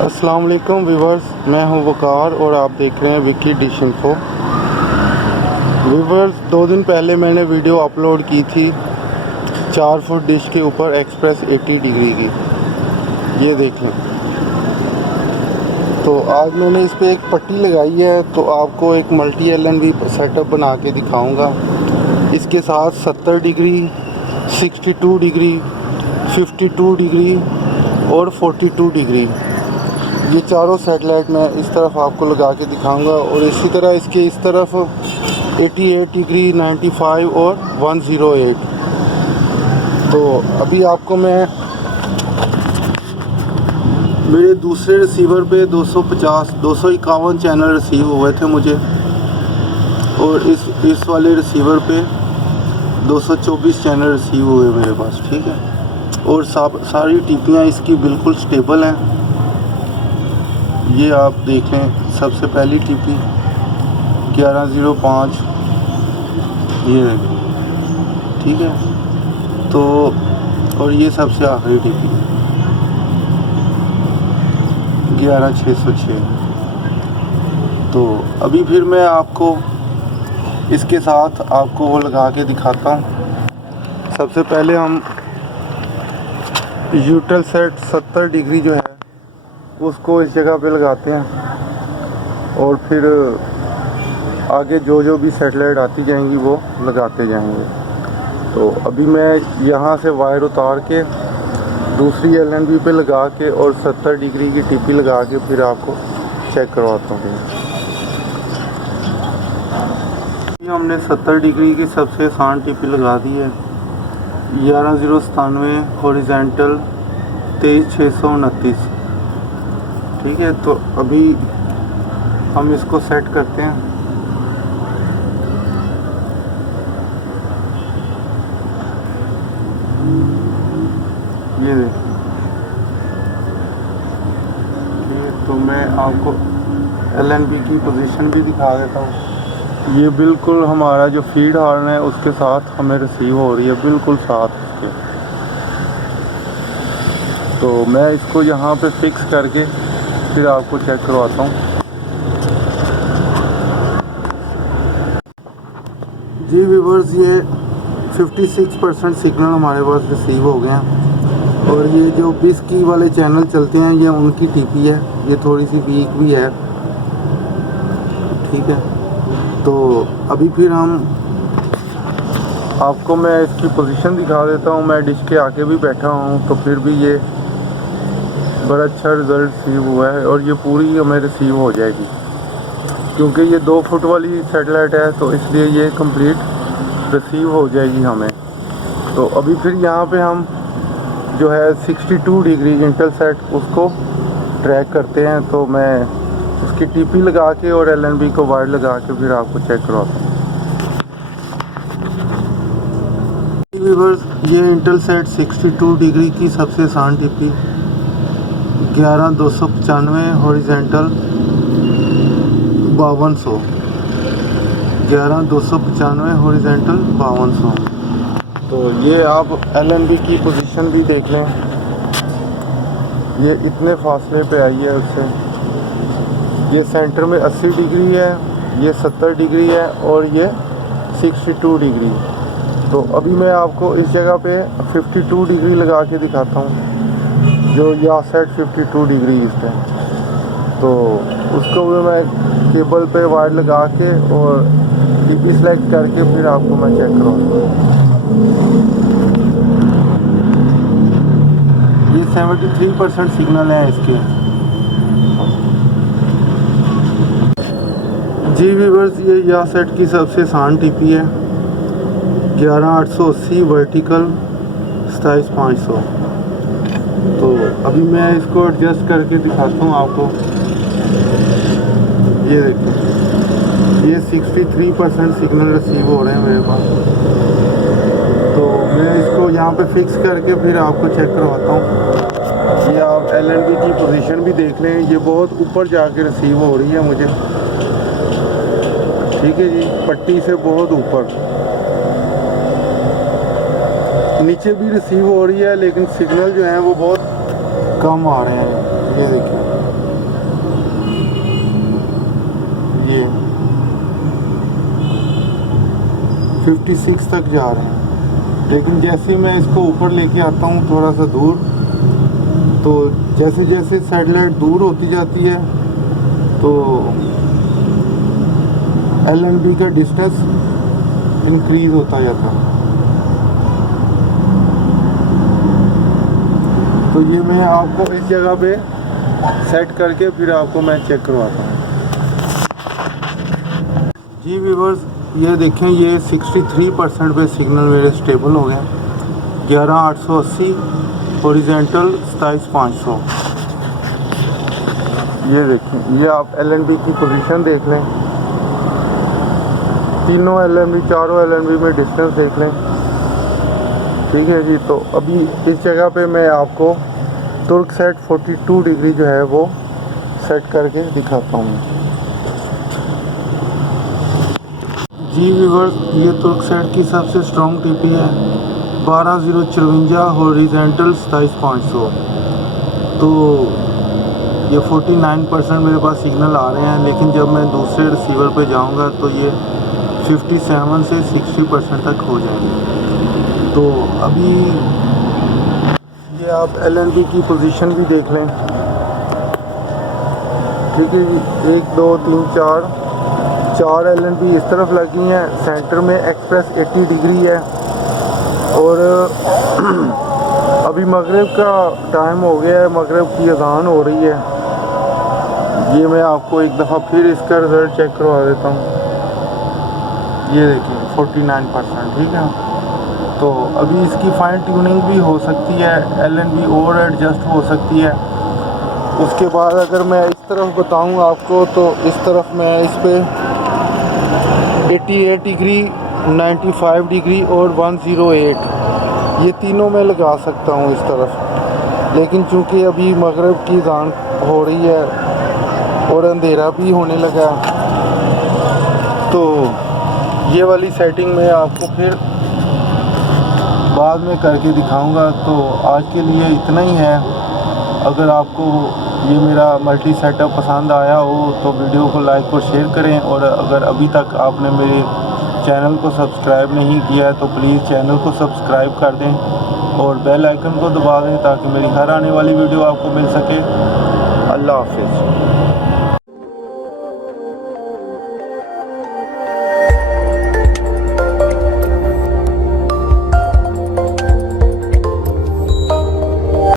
अस्सलाम वालेकुम व्यूवर्स, मैं हूं वकार और आप देख रहे हैं विकी डिश इन्फो। व्यूवर्स, 2 दिन पहले मैंने वीडियो अपलोड की थी 4 फुट डिश के ऊपर एक्सप्रेस 80 डिग्री की, ये देख लें। तो आज मैंने इस पे एक पट्टी लगाई है, तो आपको एक मल्टी LNB सेटअप बना के दिखाऊंगा। इसके साथ 70 डिग्री, 62 डिग्री, 52 डिग्री और 42 डिग्री, ये चारों सेटेलाइट मैं इस तरफ आपको लगा के दिखाऊंगा। और इसी तरह इसके इस तरफ 88 डिग्री, 95 और 108। तो अभी आपको मैं मेरे दूसरे रिसीवर पे 251 चैनल रिसीव हुए थे मुझे, और इस वाले रिसीवर पे 224 चैनल रिसीव हुए मेरे पास, ठीक है। और सारी टीपियाँ इसकी बिल्कुल स्टेबल हैं। ये आप देखें, सबसे पहली टीपी 1105, ये देखें, ठीक है। तो और ये सबसे आखिरी टीपी 11606। तो अभी फिर मैं आपको इसके साथ आपको वो लगा के दिखाता हूँ। सबसे पहले हम यूटेलसेट 70 डिग्री जो है उसको इस जगह पे लगाते हैं, और फिर आगे जो भी सेटेलाइट आती जाएंगी वो लगाते जाएंगे। तो अभी मैं यहाँ से वायर उतार के दूसरी LNB पे लगा के और 70 डिग्री की टीपी लगा के फिर आपको चेक करवाता हूँ। हमने 70 डिग्री की सबसे आसान टीपी लगा दी है, 11097 हॉरिजेंटल 23629, ठीक है। तो अभी हम इसको सेट करते हैं। ये देखिए, तो मैं आपको LNB की पोजीशन भी दिखा देता हूँ। ये बिल्कुल हमारा जो फीड हॉर्न है उसके साथ हमें रिसीव हो रही है, बिल्कुल साथ उसके। तो मैं इसको यहाँ पे फिक्स करके फिर आपको चेक करवाता हूँ। जी व्यूवर्स, ये 56% सिग्नल हमारे पास रिसीव हो गए हैं, और ये जो बिस्की वाले चैनल चलते हैं ये उनकी टीपी है, ये थोड़ी सी वीक भी है, ठीक है। तो अभी फिर हम आपको मैं इसकी पोजीशन दिखा देता हूँ। मैं डिश के आगे भी बैठा हूँ, तो फिर भी ये बड़ा अच्छा रिज़ल्ट रिसीव हुआ है, और ये पूरी हमें रिसीव हो जाएगी क्योंकि ये 2 फुट वाली सेटेलाइट है, तो इसलिए ये कंप्लीट रिसीव हो जाएगी हमें। तो अभी फिर यहाँ पे हम जो है 62 डिग्री इंटेलसेट उसको ट्रैक करते हैं। तो मैं उसकी टीपी लगा के और LNB को वायर लगा के फिर आपको चेक करवाता हूँ। ये इंटेलसेट 62 डिग्री की सबसे आसान टीपी 11295 हॉरिजेंटल 5200, 11295 हॉरिजेंटल 5200। तो ये आप LNB की पोजीशन भी देख लें, ये इतने फासले पे आई है उससे। ये सेंटर में 80 डिग्री है, ये 70 डिग्री है, और ये 62 डिग्री। तो अभी मैं आपको इस जगह पे 52 डिग्री लगा के दिखाता हूँ, जो या सेट 52 डिग्री इस पे। तो उसको भी मैं केबल पे वायर लगा के और टीपी सेलेक्ट करके फिर आपको मैं चेक करवाऊँगा। ये 73% सिग्नल है इसके। जी व्यूवर्स, ये या सेट की सबसे आसान टीपी है 11880 वर्टिकल 27500। तो अभी मैं इसको एडजस्ट करके दिखाता हूँ आपको। ये देखिए, ये 63% सिग्नल रिसीव हो रहे हैं मेरे पास। तो मैं इसको यहाँ पे फिक्स करके फिर आपको चेक करवाता हूँ। ये आप LNB की पोजीशन भी देख लें, ये बहुत ऊपर जाके रिसीव हो रही है मुझे, ठीक है जी, पट्टी से बहुत ऊपर। नीचे भी रिसीव हो रही है, लेकिन सिग्नल जो हैं वो बहुत कम आ रहे हैं। ये देखिए, 56 तक जा रहे हैं। लेकिन जैसे ही मैं इसको ऊपर लेके आता हूँ थोड़ा सा दूर, तो जैसे जैसे सैटेलाइट दूर होती जाती है तो LNB का डिस्टेंस इंक्रीज़ होता जाता है। तो ये मैं आपको इस जगह पे सेट करके फिर आपको मैं चेक करवाता हूँ। जी व्यूअर्स, ये देखें, ये 63% पे सिग्नल मेरे स्टेबल हो गए। 11880 हॉरिजॉन्टल 27500। ये देखें, ये आप LNB की पोजीशन देख लें, तीनों LNB चारों LNB में डिस्टेंस देख लें। ठीक है जी। तो अभी इस जगह पे मैं आपको तुर्क सेट 42 डिग्री जो है वो सेट करके दिखाता हूँ। जी व्यूअर्स, ये तुर्क सेट की सबसे स्ट्रॉन्ग टीपी है 12054 हॉरिजॉन्टल 27500। तो ये 49% मेरे पास सिग्नल आ रहे हैं, लेकिन जब मैं दूसरे रिसीवर पे जाऊंगा तो ये 57 से 60% तक हो जाएंगे। तो अभी ये आप LNB की पोजीशन भी देख लें। ठीक है जी, 1 2 3 4 LNB इस तरफ लगी हैं। सेंटर में एक्सप्रेस 80 डिग्री है। और अभी मगरिब का टाइम हो गया है, मगरिब की अज़ान हो रही है। ये मैं आपको एक दफ़ा फिर इसका रिज़ल्ट चेक करवा देता हूँ। ये देखिए 49%। ठीक है। तो अभी इसकी फाइन ट्यूनिंग भी हो सकती है, LNB और एडजस्ट हो सकती है। उसके बाद अगर मैं इस तरफ बताऊँ आपको, तो इस तरफ मैं इस पे 88 डिग्री, 95 डिग्री और 108 ये तीनों मैं लगा सकता हूँ इस तरफ। लेकिन चूँकि अभी मगरिब की अज़ान हो रही है और अंधेरा भी होने लगा, तो ये वाली सेटिंग मैं आपको फिर बाद में करके दिखाऊंगा। तो आज के लिए इतना ही है। अगर आपको ये मेरा मल्टी सेटअप पसंद आया हो तो वीडियो को लाइक और शेयर करें। और अगर अभी तक आपने मेरे चैनल को सब्सक्राइब नहीं किया है तो प्लीज़ चैनल को सब्सक्राइब कर दें और बेल आइकन को दबा दें ताकि मेरी हर आने वाली वीडियो आपको मिल सके। अल्लाह हाफिज़।